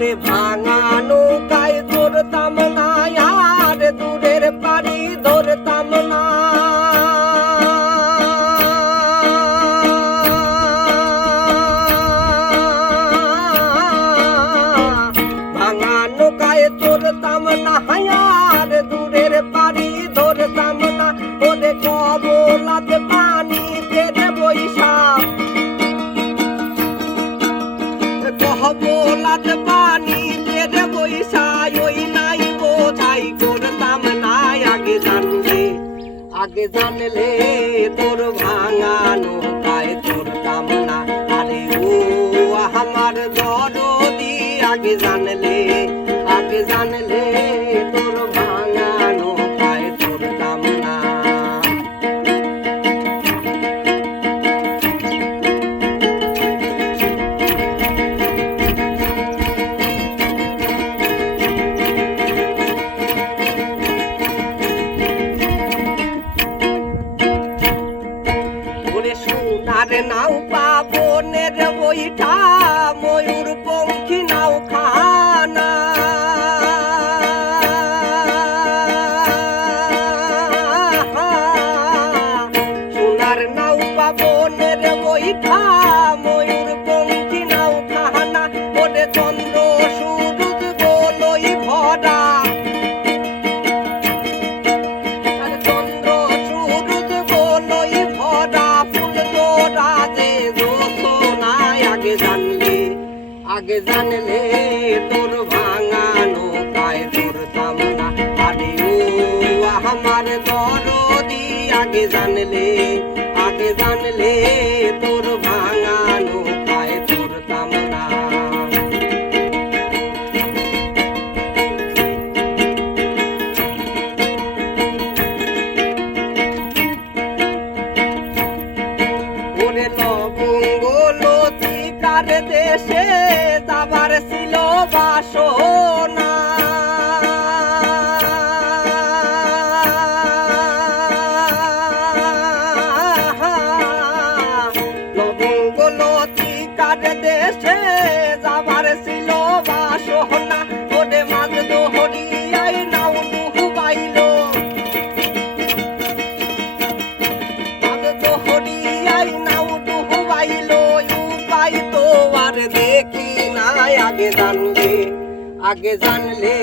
ওরে ভাঙা নৌকায় ধরতাম না আর দূরের পাড়ি ধরতাম না ভাঙা নৌকায় ধরতাম না আর দূরের পাড়ি ধরতাম না ওরে কবলাতে পানি পেরে বৈশাখ কবলাত পানি পেরে বৈশাখ ওই নাই বোঝাই করতাম না আগে জানলে তোর ভাঙা নৌকায় ধরতাম না আরে ও আমার দরদি আগে জানলে তোর ভাঙা নৌকায় ধরতাম না সোনার নাও পাবনের বইটা ময়ূর পঙ্খী নাও খানা সোনার নাও পাবনের বইটা ময়ূর পঙ্খী নাও খানা ওরে চন্দ্র সূরজ গোলই ভরা চন্দ্র সূরজ গোলই ভরা আগে জানলে তোর ভাঙা নৌকায় ধরতাম না আরে ও আমার দরদি আগে জানলে তোর ভাঙা নৌকায় ধরতাম না ওরে লবঙ্গ লতিকার দেশে যাবার ছিল বাসনা লবঙ্গ লতিকার দেশে যাবার ছিল বাসনা ওরে মাঝ দোহরিয়াই নাও ডুবাইল মাঝ দোহরিয়াই নাও ডুবাইল উপায় তো আর দেখি আগে জানলে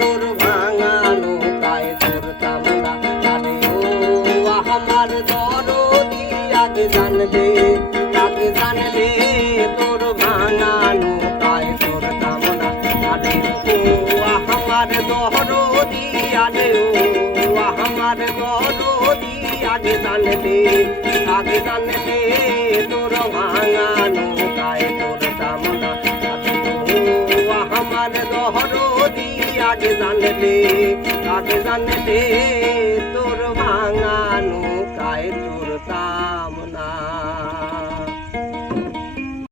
তোর ভাঙা নৌকায় ধরতাম না আরে ও আমার দরদি আগে জানলে তোর ভাঙা নৌকায় ধরতাম না আরে ও আমার দরদি আরে ও আমার দরদি আগে জানলে তোর ভাঙা নৌকায় ধরতাম না আমার দহরদি আগে জানলে